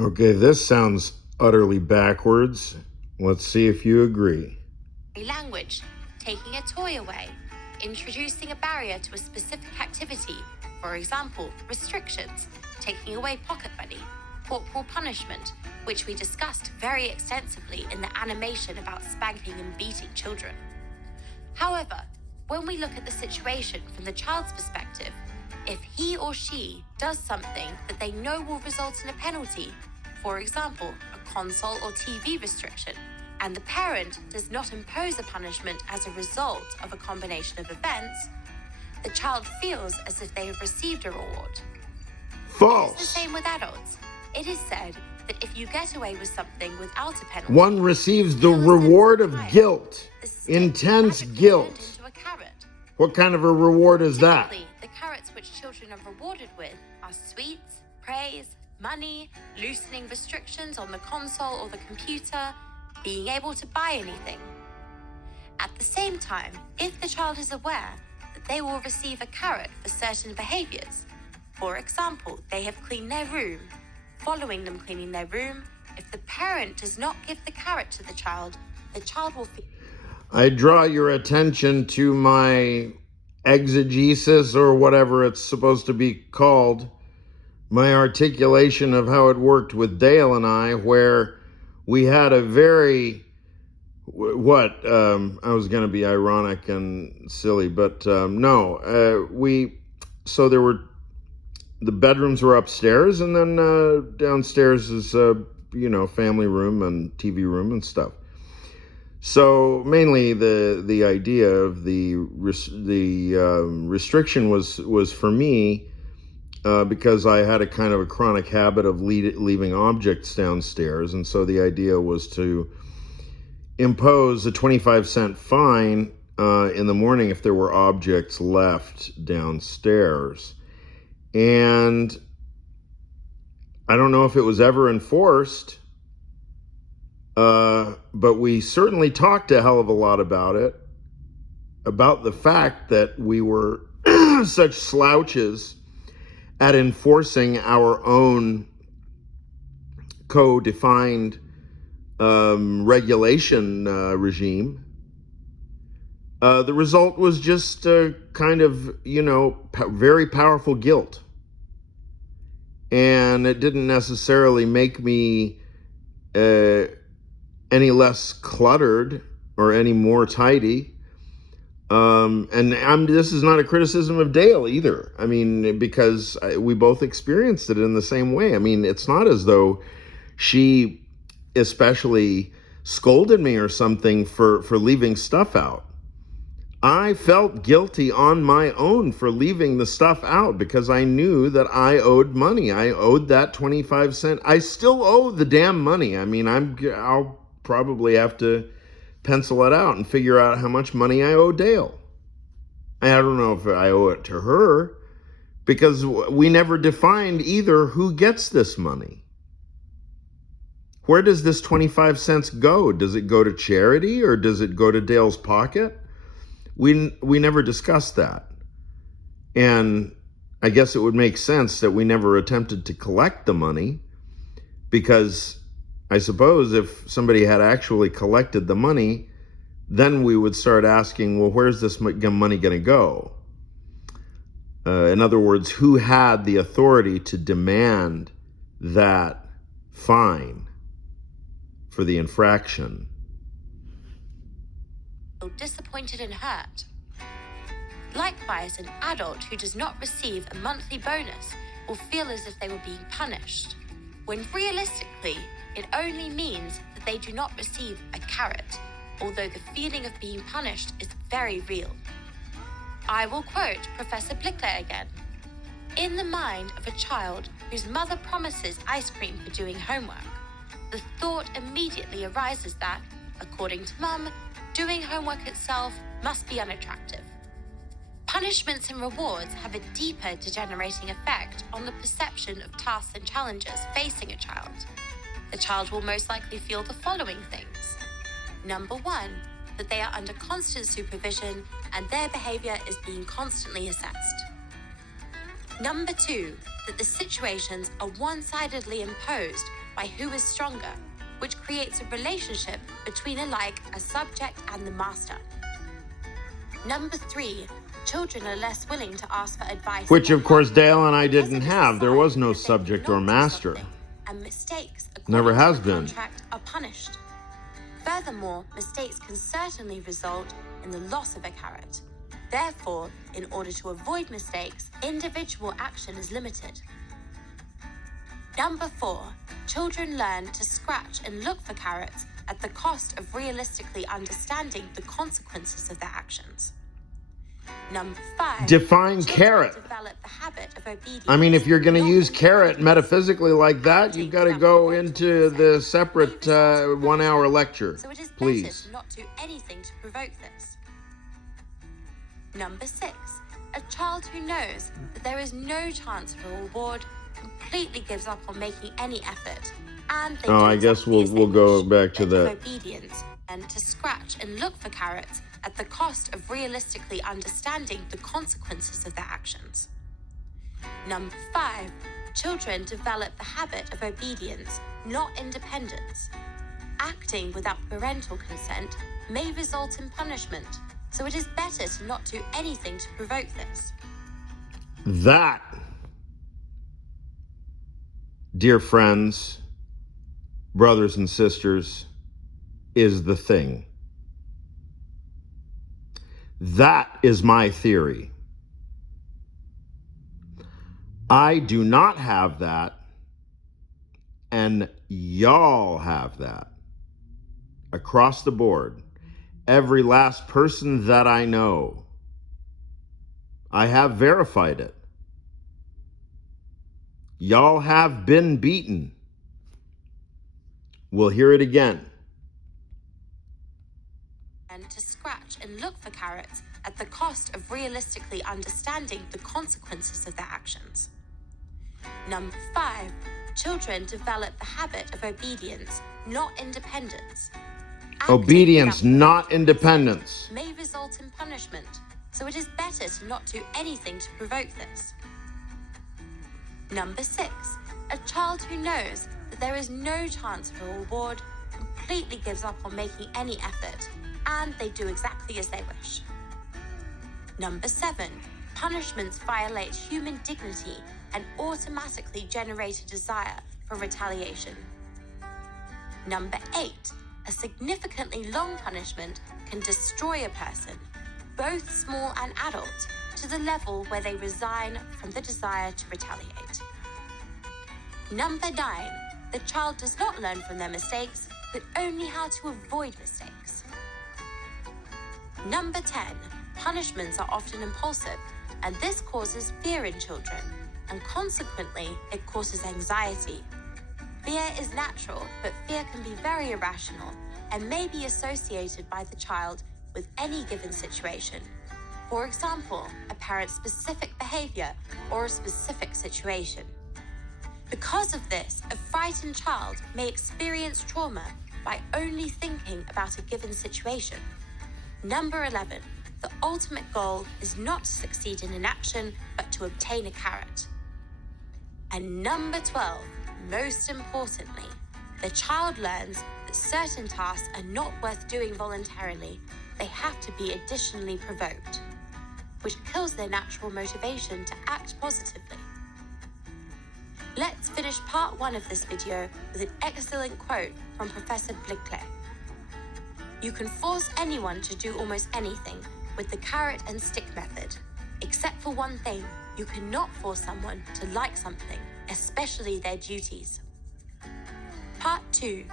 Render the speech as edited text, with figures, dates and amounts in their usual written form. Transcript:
Okay, this sounds utterly backwards. Let's see if you agree. Language, taking a toy away, introducing a barrier to a specific activity, for example, restrictions, taking away pocket money, corporal punishment, which we discussed very extensively in the animation about spanking and beating children. However, when we look at the situation from the child's perspective, if he or she does something that they know will result in a penalty, for example, a console or TV restriction, and the parent does not impose a punishment as a result of a combination of events, the child feels as if they have received a reward. False. It's the same with adults. It is said that if you get away with something without a penalty, one receives the reward of guilt, intense guilt. What kind of a reward is that? The carrots which children are rewarded with are sweets, praise, money, loosening restrictions on the console or the computer, being able to buy anything. At the same time, if the child is aware that they will receive a carrot for certain behaviors, for example, they have cleaned their room, following them cleaning their room, if the parent does not give the carrot to the child will feel... I draw your attention to my exegesis, or whatever it's supposed to be called, my articulation of how it worked with Dale and I, where we had a very, I was going to be ironic and silly, but so there were, the bedrooms were upstairs, and then downstairs is, family room and TV room and stuff. So mainly the idea of the restriction was for me, because I had a kind of a chronic habit of leaving objects downstairs. And so the idea was to impose a 25-cent fine in the morning if there were objects left downstairs. And I don't know if it was ever enforced, but we certainly talked a hell of a lot about it, about the fact that we were such slouches at enforcing our own co-defined regulation regime. The result was just kind of, very powerful guilt. And it didn't necessarily make me any less cluttered or any more tidy. This is not a criticism of Dale either. I mean, because we both experienced it in the same way. I mean, it's not as though she especially scolded me or something for leaving stuff out. I felt guilty on my own for leaving the stuff out because I knew that I owed money. I owed that 25 cents. I still owe the damn money. I mean, I'll probably have to pencil it out and figure out how much money I owe Dale. I don't know if I owe it to her, because we never defined either who gets this money. Where does this 25 cents go? Does it go to charity, or does it go to Dale's pocket? We never discussed that. And I guess it would make sense that we never attempted to collect the money, because I suppose if somebody had actually collected the money, then we would start asking, well, where's this money going to go? In other words, who had the authority to demand that fine for the infraction? Disappointed and hurt. Likewise, an adult who does not receive a monthly bonus will feel as if they were being punished, when realistically, it only means that they do not receive a carrot, although the feeling of being punished is very real. I will quote Professor Blickler again. In the mind of a child whose mother promises ice cream for doing homework, the thought immediately arises that, according to Mum, doing homework itself must be unattractive. Punishments and rewards have a deeper degenerating effect on the perception of tasks and challenges facing a child. The child will most likely feel the following things. Number 1, that they are under constant supervision and their behavior is being constantly assessed. Number 2, that the situations are one-sidedly imposed by who is stronger, which creates a relationship between a subject and the master. Number 3, children are less willing to ask for advice. Which, of course, Dale and I because didn't it is a have. There sign was no that they subject cannot or do master. something, and mistakes, Never according has to the been. contract, are punished. Furthermore, mistakes can certainly result in the loss of a carrot. Therefore, in order to avoid mistakes, individual action is limited. Number 4, children learn to scratch and look for carrots at the cost of realistically understanding the consequences of their actions. Number 5, Define children carrot. develop the habit of obedience. I mean, if you're going to not use carrot independence. metaphysically like that, you've got to go into the separate May result in 1-hour punishment, lecture, so it is better please. to not do anything to provoke this. Number 6, a child who knows that there is no chance for a reward completely gives up on making any effort, and they do I guess exactly as they we'll go wish. back to Of that. obedience and to scratch and look for carrots at the cost of realistically understanding the consequences of their actions. Number 5, children develop the habit of obedience, not independence. Acting without parental consent may result in punishment, so it is better to not do anything to provoke this. That, dear friends, brothers and sisters, is the thing. That is my theory. I do not have that, and y'all have that. Across the board. Every last person that I know. I have verified it. Y'all have been beaten. We'll hear it again. And to scratch and look for carrots at the cost of realistically understanding the consequences of their actions. Number 5, children develop the habit of obedience, not independence. Acting Obedience, without not parental independence. consent may result in punishment, so it is better to not do anything to provoke this. Number 6, a child who knows that there is no chance for a reward completely gives up on making any effort, and they do exactly as they wish. Number 7, punishments violate human dignity and automatically generate a desire for retaliation. Number 8, a significantly long punishment can destroy a person, both small and adult, to the level where they resign from the desire to retaliate. Number 9, the child does not learn from their mistakes, but only how to avoid mistakes. Number 10, punishments are often impulsive, and this causes fear in children, and consequently, it causes anxiety. Fear is natural, but fear can be very irrational and may be associated by the child with any given situation. For example, a parent's specific behavior or a specific situation. Because of this, a frightened child may experience trauma by only thinking about a given situation. Number 11, the ultimate goal is not to succeed in an action, but to obtain a carrot. And number 12, most importantly, the child learns that certain tasks are not worth doing voluntarily. They have to be additionally provoked, which kills their natural motivation to act positively. Let's finish part 1 of this video with an excellent quote from Professor Blickle. You can force anyone to do almost anything with the carrot and stick method, except for one thing: you cannot force someone to like something, especially their duties. Part 2,